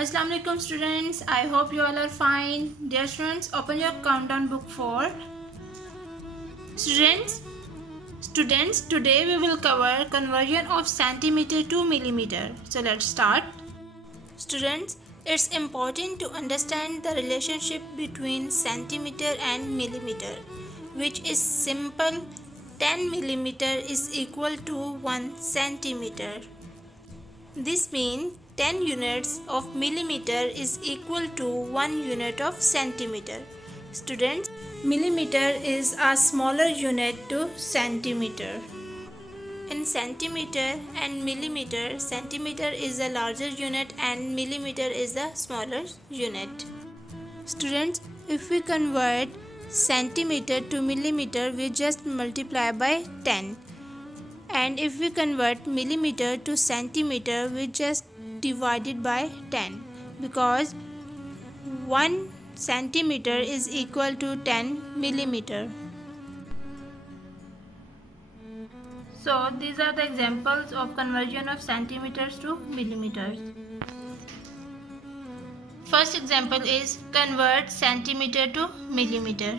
Assalamu alaikum students. I hope you all are fine. Dear students, open your countdown book for students. Today we will cover conversion of centimeter to millimeter. So let's start. Students, it's important to understand the relationship between centimeter and millimeter, which is simple. 10 millimeter is equal to 1 centimeter. This means 10 units of millimeter is equal to 1 unit of centimeter. Students, millimeter is a smaller unit to centimeter. In centimeter and millimeter, centimeter is a larger unit and millimeter is a smaller unit. Students, if we convert centimeter to millimeter, we just multiply by 10. And if we convert millimeter to centimeter, we just divide it by 10, because 1 centimeter is equal to 10 millimeter. So these are the examples of conversion of centimeters to millimeters. First example is convert centimeter to millimeter.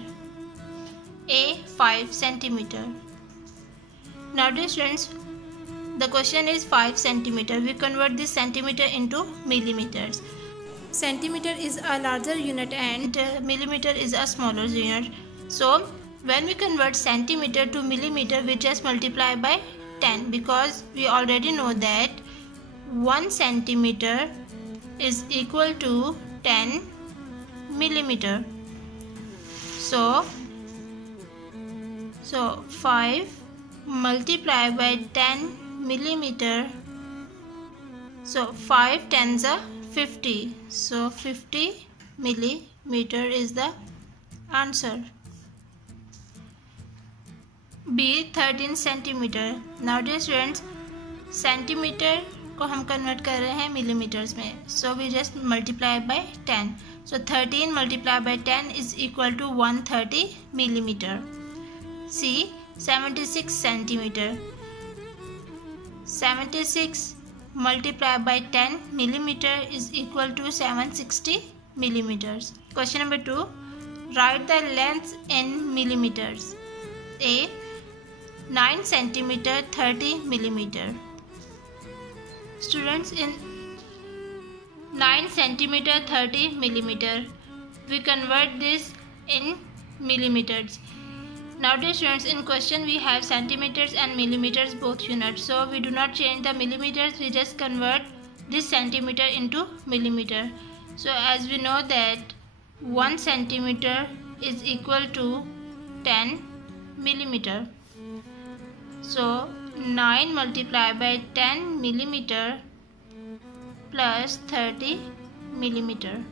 A 5 centimeter. Now dear students, the question is 5 centimeter. We convert this centimeter into millimeters. Centimeter is a larger unit and millimeter is a smaller unit. So when we convert centimeter to millimeter, we just multiply by 10, because we already know that 1 centimeter is equal to 10 millimeter. So 5 multiply by 10 millimeter. So 5 tens are 50. So 50 millimeter is the answer. B 13 centimeter. Now dear students, centimeter को हम convert कर रहे हैं millimeters में. So we just multiply by 10. So 13 multiplied by 10 is equal to 130 millimeter. C 76 centimeter. 76 multiplied by 10 millimeter is equal to 760 millimeters. Question number 2. Write the length in millimeters. A 9 centimeter 30 millimeter. Students, in 9 centimeter 30 millimeter, we convert this in millimeters. Now dear students, in question we have centimeters and millimeters both units, so we do not change the millimeters, we just convert this centimeter into millimeter. So as we know that 1 centimeter is equal to 10 millimeter. So 9 multiplied by 10 millimeter plus 30 millimeter.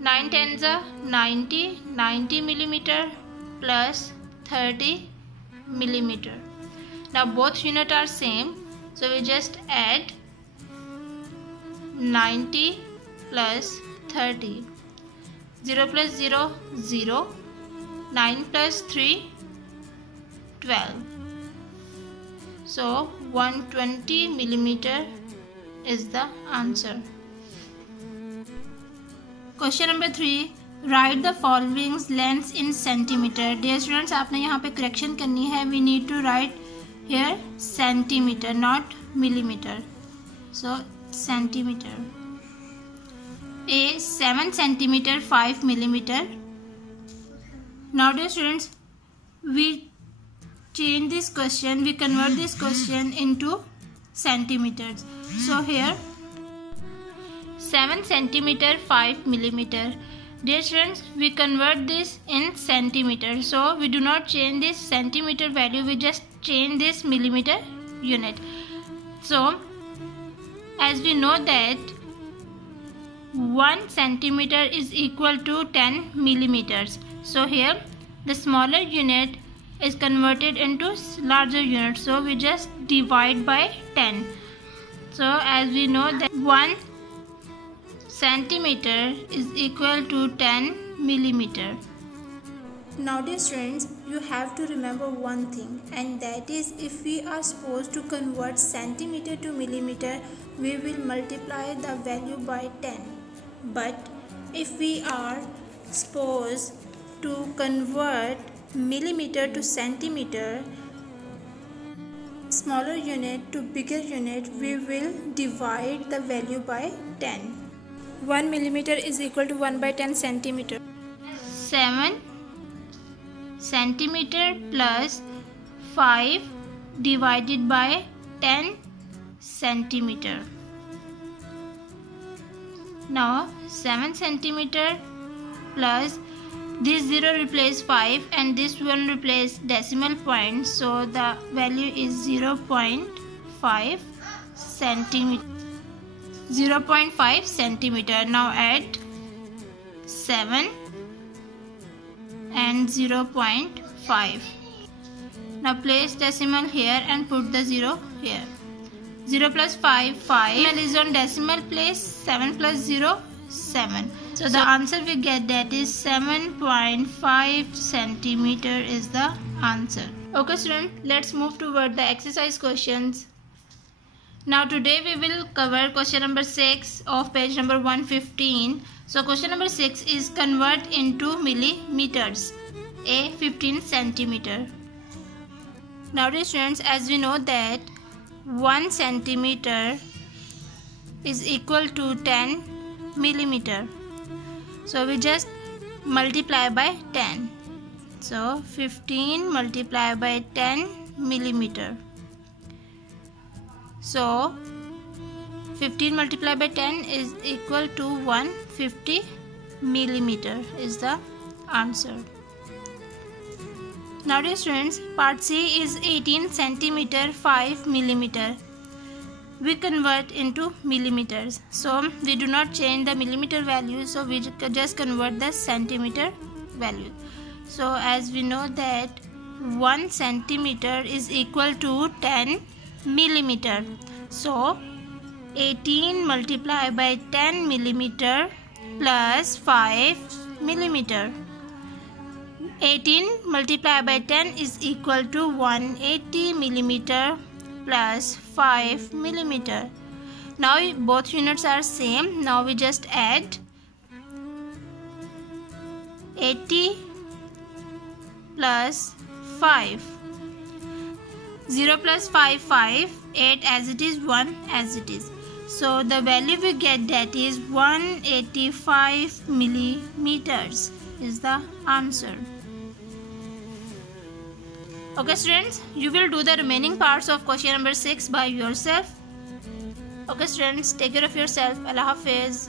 9 tens are 90 millimeter plus 30 millimeter. Now both units are same, so we just add 90 plus 30. 0 plus 0 0. 9 plus 3 12. So 120 millimeter is the answer. Question number 3. Write the following lengths in centimeter. Dear students, आपने यहाँ पे correction करनी है. We need to write here centimeter, not millimeter. So centimeter. A 7 centimeter 5 millimeter. Now dear students, we change this question. We convert this question into centimeters. So here 7 centimeter 5 millimeter. Dear students, we convert this in centimeter, so we do not change this centimeter value, we just change this millimeter unit. So as we know that 1 centimeter is equal to 10 millimeters, so here the smaller unit is converted into larger unit, so we just divide by 10. So as we know that 1 centimeter is equal to 10 millimeter. Now dear students, you have to remember one thing, and that is if we are supposed to convert centimeter to millimeter, we will multiply the value by 10. But if we are supposed to convert millimeter to centimeter, smaller unit to bigger unit, we will divide the value by 10. 1 millimeter is equal to 1 by 10 centimeter. 7 centimeter plus 5 divided by 10 centimeter. Now 7 centimeter plus this 0 replace 5 and this one replace decimal point, so the value is 0.5 centimeter. 0.5 centimeter. Now add 7 and 0.5. Now place decimal here and put the 0 here. 0 plus 5, 5. And is on decimal place. 7 plus 0, 7. So the answer we get, that is 7.5 centimeter is the answer. Okay students, let's move toward the exercise questions. Now today we will cover question number 6 of page number 115. So question number 6 is convert into millimeters. A 15 centimeter. Now dear students, as we know that 1 centimeter is equal to 10 millimeter. So we just multiply by 10. So 15 multiplied by 10 millimeter. So 15 multiplied by 10 is equal to 150 millimeter is the answer. Now dear students, part C is 18 centimeter 5 millimeter. We convert into millimeters. So we do not change the millimeter value, so we just convert the centimeter value. So as we know that 1 centimeter is equal to 10 millimeter. So 18 multiplied by 10 millimeter plus 5 millimeter. 18 multiplied by 10 is equal to 180 millimeter plus 5 millimeter. Now both units are same. Now we just add 80 plus 5. 0 plus 5, 5. 8 as it is, 1 as it is. So the value we get, that is 185 millimeters is the answer. Okay students, you will do the remaining parts of question number 6 by yourself. Okay students, take care of yourself. Allah Hafiz.